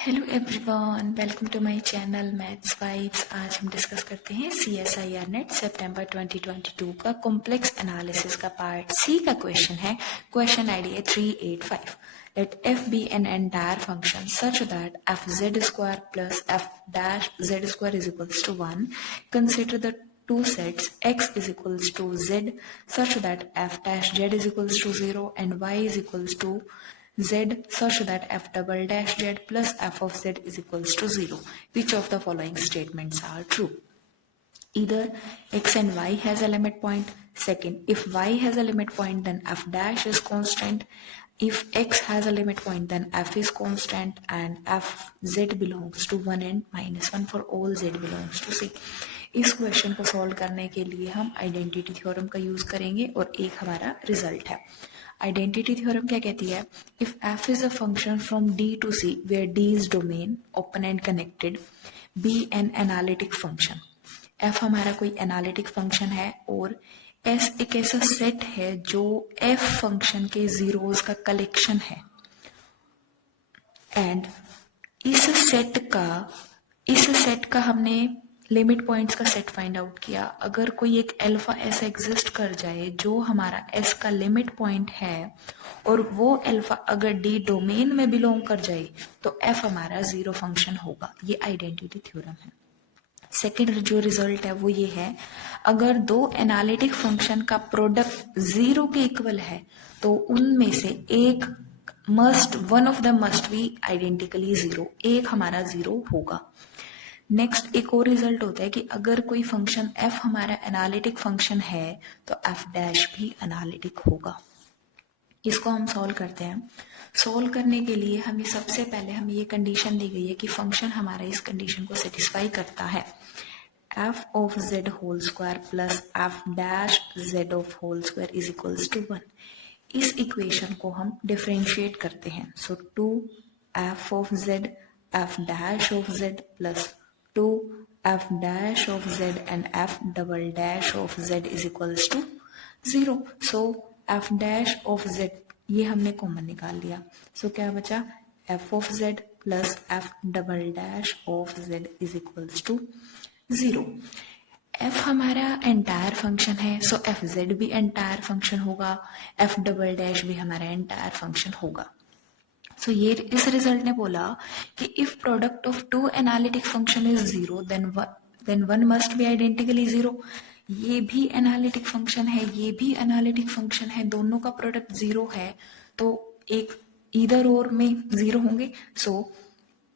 Hello everyone, welcome to my channel maths vibes. आज हम discuss करते हैं CSIR नेट सितंबर 2022 का कॉम्प्लेक्स एनालिसिस का पार्ट सी का क्वेश्चन है। क्वेश्चन आईडी है 385। Let f be an entire function such that f z square plus f dash z square is equals to 1. Consider the two sets x is equals to z such that f dash z is equals to 0 and y is equals to z such that f double dash z plus f of z is equals to 0. Which of the following statements are true? Either x and y has a limit point. Second, if y has a limit point, then f dash is constant. If x has a limit point, then f is constant, and f z belongs to 1 and -1 for all z belongs to C. इस question को solve करने के लिए हम identity theorem का use करेंगे और एक हमारा रिजल्ट है। आइडेंटिटी थ्योरम क्या कहती है? If f is a function from d to c where d is domain open and connected, b an analytic function. f हमारा कोई एनालिटिक फंक्शन है और s एक ऐसा सेट है जो f फंक्शन के जीरोस का कलेक्शन है। एंड इस सेट का हमने लिमिट पॉइंट्स का सेट फाइंड आउट किया। अगर कोई एक अल्फा ऐसा एग्जिस्ट कर जाए जो हमारा s का लिमिट पॉइंट है और वो अल्फा अगर d डोमेन में बिलोंग कर जाए तो f हमारा जीरो फंक्शन होगा। ये आइडेंटिटी थ्योरम है। सेकेंड जो रिजल्ट है वो ये है, अगर दो एनालिटिक फंक्शन का प्रोडक्ट जीरो के इक्वल है तो उनमें से एक one of the must be identically zero, एक हमारा जीरो होगा। नेक्स्ट एक और रिजल्ट होता है कि अगर कोई फंक्शन f हमारा एनालिटिक फंक्शन है तो f डैश भी एनालिटिक होगा। इसको हम सॉल्व करते हैं। सॉल्व करने के लिए हमें सबसे पहले हमें ये कंडीशन दी गई है कि फंक्शन हमारा इस कंडीशन को सेटिस्फाई करता है, f of z whole square plus f dash z of whole square is equals to 1। इस इक्वेशन को हम डिफरेंशिएट करते हैं। So 2f of z f dash of z plus 2f dash of z and f double dash of z is equals to 0. So f dash of z ये हमने common निकाल लिया। So क्या बचा? f of z plus f double dash of z is equals to 0. f हमारा entire function है, सो F Z भी entire function होगा, f डबल डैश भी हमारा एंटायर फंक्शन होगा। सो ये इस रिजल्ट ने बोला कि if product of two analytic function is zero then one must be identically zero. ये भी एनालिटिक फंक्शन है, ये भी एनालिटिक फंक्शन है, दोनों का प्रोडक्ट जीरो है तो एक ईदर और में जीरो होंगे। So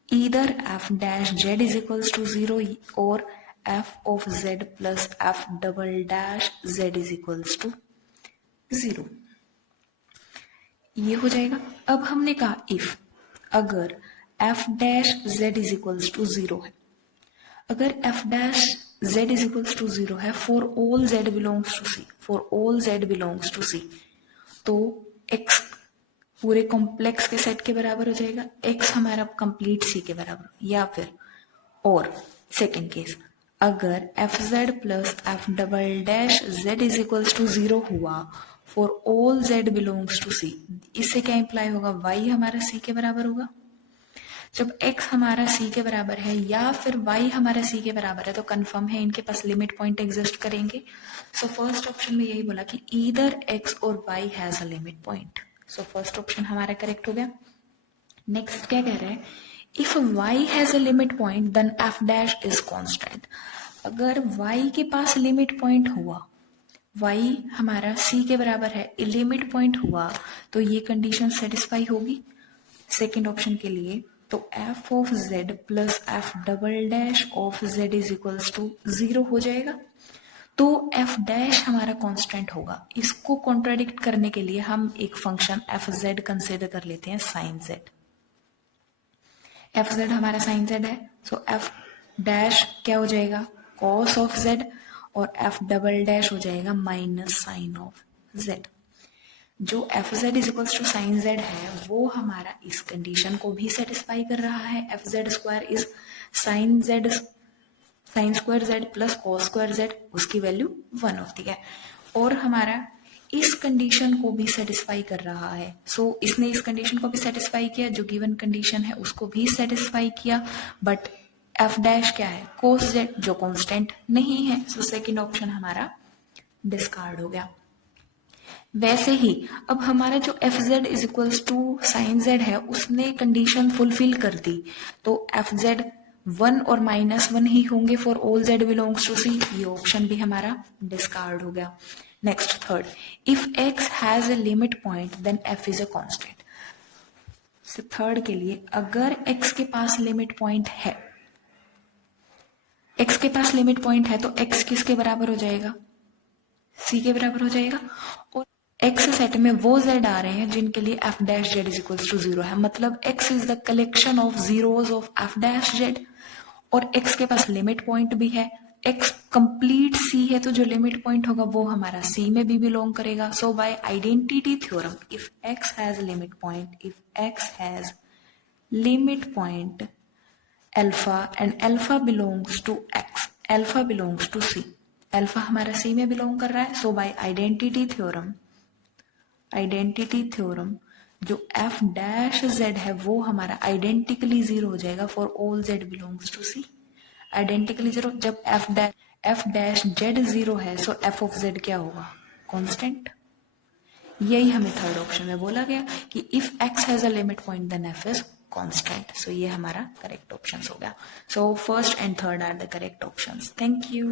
either F dash Z is equals to zero और F of Z plus F double dash Z is equals to zero. ये हो जाएगा। अब हमने कहा इफ अगर f dash z is equals to 0 है, अगर f dash z is equals to 0 है for all z belongs to c, for all z belongs to c, तो x पूरे कॉम्प्लेक्स के सेट के बराबर हो जाएगा, x हमारा कंप्लीट c के बराबर। या फिर और सेकेंड केस, अगर F Z plus F double dash Z is equals to 0 हुआ for all z belongs to c, इससे क्या इंप्लाई होगा? y हमारा c के बराबर होगा। जब x हमारा c के बराबर है या फिर y हमारा c के बराबर है तो कंफर्म है इनके पास लिमिट पॉइंट एग्जिस्ट करेंगे। सो फर्स्ट ऑप्शन में यही बोला कि ईदर x और y has a limit point. So first option हमारा करेक्ट हो गया। नेक्स्ट क्या कह रहे हैं? If y has a limit point then f dash is constant. अगर y के पास लिमिट पॉइंट हुआ, y हमारा c के बराबर है, लिमिट पॉइंट हुआ तो ये कंडीशन सेटिस्फाई होगी सेकेंड ऑप्शन के लिए। तो f of z plus f double dash of z is equals to 0 हो जाएगा। तो f डैश हमारा कांस्टेंट होगा। इसको कॉन्ट्राडिक्ट करने के लिए हम एक फंक्शन f z कंसिडर कर लेते हैं, साइन z। f z हमारा साइन z है, सो f डैश क्या हो जाएगा? कॉस ऑफ z और f डबल डैश हो जाएगा माइनस साइन ऑफ z। जो F Z is equals to sine Z है वो हमारा इस कंडीशन को भी सेटिस्फाई कर रहा है। F Z square is sine square Z plus cos square Z, उसकी वैल्यू 1 होती है। और हमारा इस कंडीशन को भी सेटिस्फाई कर रहा है। सो इसने इस कंडीशन को भी सेटिस्फाई किया, जो गिवन कंडीशन है उसको भी सेटिस्फाई किया, बट एफ डैश क्या है, कोस जेड, जो कांस्टेंट नहीं है। सो सेकंड ऑप्शन हमारा डिस्कार्ड हो गया। वैसे ही अब हमारा जो F Z is equals to sine Z है, उसने कंडीशन फुलफिल कर दी, तो एफ जेड 1 और -1 ही होंगे for all Z belongs to C, ये ऑप्शन भी हमारा डिस्कार्ड हो गया। Next third, if X has a limit point then F is a constant. Third के लिए अगर एक्स के पास लिमिट पॉइंट है, एक्स के पास लिमिट पॉइंट है, तो एक्स किसके बराबर हो जाएगा, सी के बराबर हो जाएगा। और एक्स सेट में वो जेड आ रहे हैं जिनके लिए F dash Z is equal to 0 है, मतलब X is the collection of zeros of F dash Z, और एक्स के पास लिमिट पॉइंट भी है। एक्स कंप्लीट सी है, तो जो लिमिट पॉइंट होगा वो हमारा सी में भी बिलोंग करेगा। So by identity theorem, if X has limit point, if X has limit point alpha and alpha belongs to X, alpha belongs to C, alpha हमारा सी में बिलोंग कर रहा है। सो बाय आइडेंटिटी थ्योरम जो F dash Z है वो हमारा identically 0 हो जाएगा for all Z belongs to C, identically 0। जब एफ डैश जेड 0 है, सो एफ ऑफ जेड क्या होगा, कांस्टेंट। यही हमें थर्ड ऑप्शन में बोला गया कि if X has a limit point then F is constant. So ये हमारा करेक्ट ऑप्शन हो गया। So first and third are the correct options. Thank you.